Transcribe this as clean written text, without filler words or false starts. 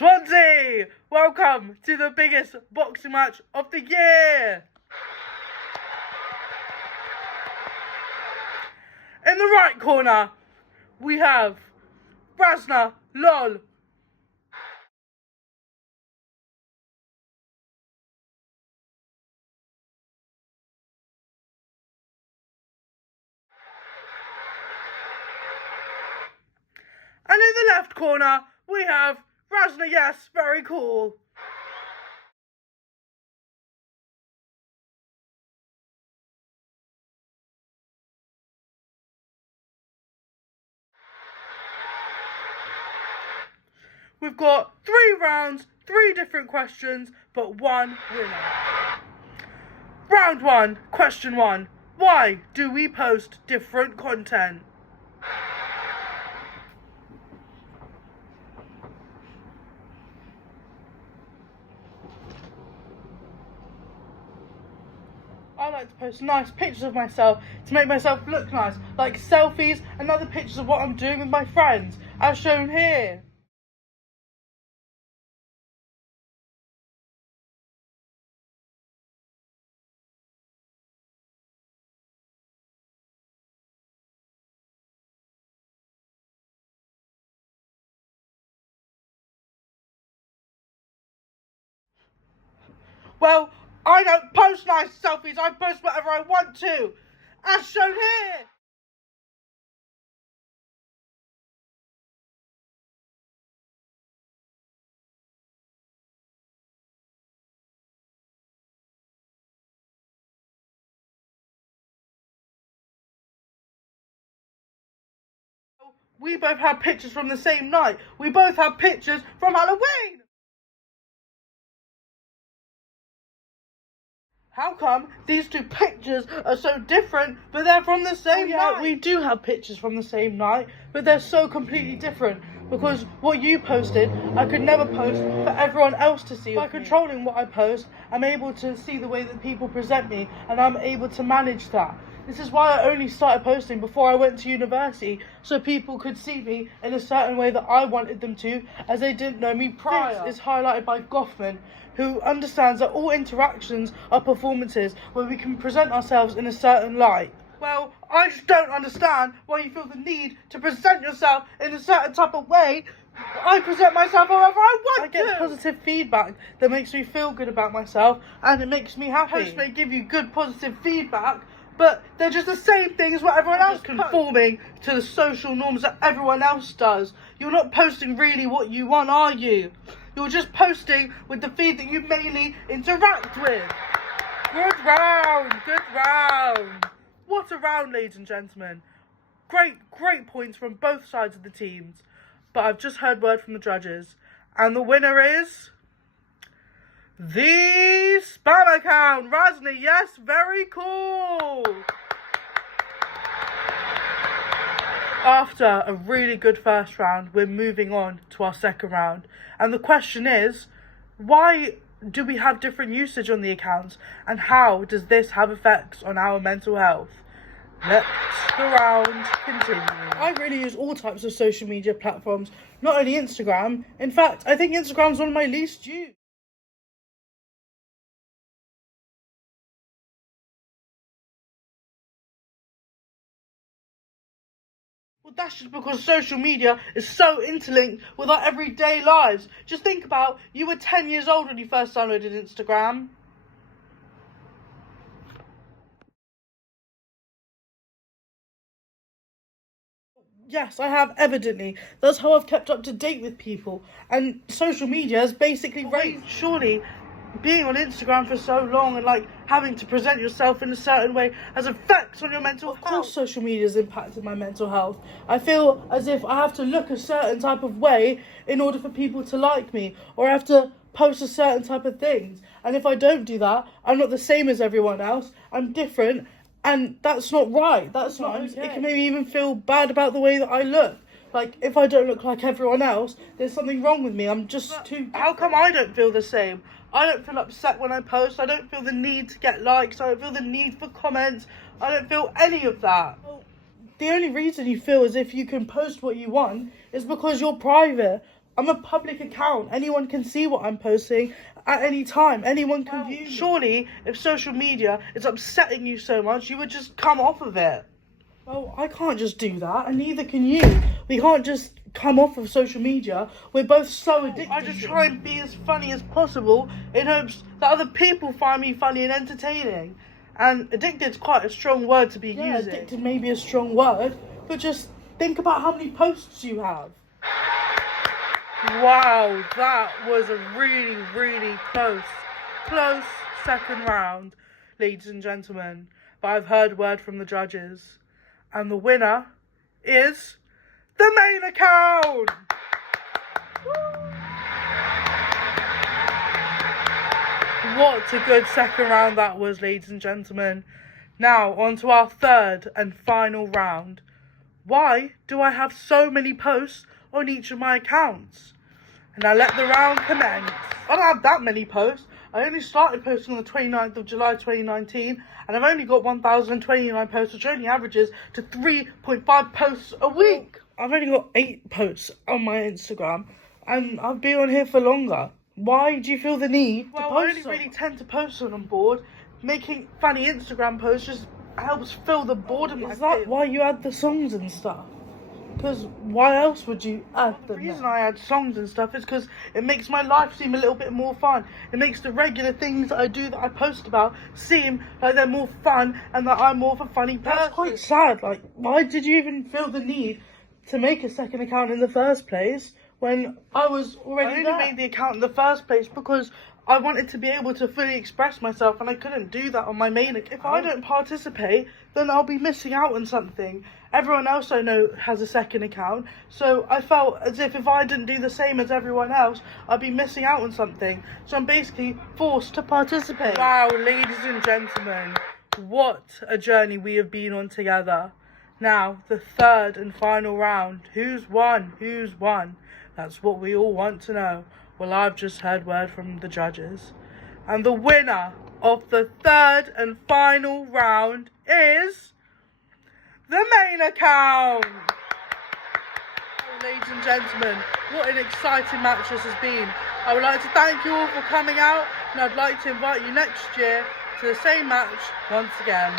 Swansea, welcome to the biggest boxing match of the year. In the right corner, we have Rasna Lol. And in the left corner, we have Rasna Yes, very cool. We've got 3 rounds, 3 different questions, but 1 winner. Round 1, question 1. Why do we post different content? I like to post nice pictures of myself to make myself look nice, like selfies and other pictures of what I'm doing with my friends, as shown here. Well, I don't post nice selfies, I post whatever I want to, as shown here. We both have pictures from the same night. We both have pictures from Halloween. How come these 2 pictures are so different, but they're from the same night? We do have pictures from the same night, but they're so completely different. Because what you posted, I could never post for everyone else to see. By controlling what I post, I'm able to see the way that people present me, and I'm able to manage that. This is why I only started posting before I went to university, so people could see me in a certain way that I wanted them to, as they didn't know me prior. This is highlighted by Goffman, who understands that all interactions are performances where we can present ourselves in a certain light. Well, I just don't understand why you feel the need to present yourself in a certain type of way. I present myself however I want to. I get positive feedback that makes me feel good about myself, and it makes me happy. Posts may give you good positive feedback, but they're just the same thing as what everyone else does. Conforming to the social norms that everyone else does. You're not posting really what you want, are you? You're just posting with the feed that you mainly interact with. Good round, good round. What a round, ladies and gentlemen. Great points from both sides of the teams. But I've just heard word from the judges. And the winner is the spam account. Rasna, yes, very cool. After a really good first round, we're moving on to our second round. And the question is, why do we have different usage on the accounts? And how does this have effects on our mental health? Let the round continue. I really use all types of social media platforms, not only Instagram. In fact, I think Instagram's one of my least used. Well, that's just because social media is so interlinked with our everyday lives. Just think about, you were 10 years old when you first downloaded Instagram. Yes, I have, evidently. That's how I've kept up to date with people. And social media has basically raised, surely, being on Instagram for so long and having to present yourself in a certain way has effects on your mental health. Of course social media has impacted my mental health. I feel as if I have to look a certain type of way in order for people to like me, or I have to post a certain type of things. And if I don't do that, I'm not the same as everyone else. I'm different, and that's not right. That's not okay. It can make me even feel bad about the way that I look. If I don't look like everyone else, there's something wrong with me. I'm just too different. How come I don't feel the same? I don't feel upset when I post. I don't feel the need to get likes. I don't feel the need for comments. I don't feel any of that. Well, the only reason you feel as if you can post what you want is because you're private. I'm a public account. Anyone can see what I'm posting at any time. Anyone can view me. Surely, if social media is upsetting you so much, you would just come off of it. Well, I can't just do that, and neither can you. We can't just come off of social media. We're both so addicted. I just try and be as funny as possible in hopes that other people find me funny and entertaining. And addicted is quite a strong word to be using. Addicted may be a strong word, but just think about how many posts you have. Wow, that was a really, really close second round, ladies and gentlemen. But I've heard word from the judges. And the winner is the main account! What a good second round that was, ladies and gentlemen. Now, on to our third and final round. Why do I have so many posts on each of my accounts? And I let the round commence. I don't have that many posts. I only started posting on the 29th of July 2019, and I've only got 1,029 posts, which only averages to 3.5 posts a week. I've only got 8 posts on my Instagram, and I've been on here for longer. Why do you feel the need to post? I only really tend to post when I'm bored. Making funny Instagram posts just helps fill the boredom. Is that why you add the songs and stuff? Because why else would you add them? The reason I add songs and stuff is because it makes my life seem a little bit more fun. It makes the regular things that I do, that I post about, seem like they're more fun and that I'm more of a funny person. That's quite sad. Like, why did you even feel the need to make a second account in the first place when I was already there? I only made the account in the first place because I wanted to be able to fully express myself, and I couldn't do that on my main account. If I don't participate, then I'll be missing out on something. Everyone else I know has a second account, so I felt as if I didn't do the same as everyone else, I'd be missing out on something. So I'm basically forced to participate. Wow, ladies and gentlemen, what a journey we have been on together. Now, the third and final round. Who's won? Who's won? That's what we all want to know. Well, I've just heard word from the judges. And the winner of the third and final round is the main account. Oh, ladies and gentlemen, what an exciting match this has been. I would like to thank you all for coming out, and I'd like to invite you next year to the same match once again.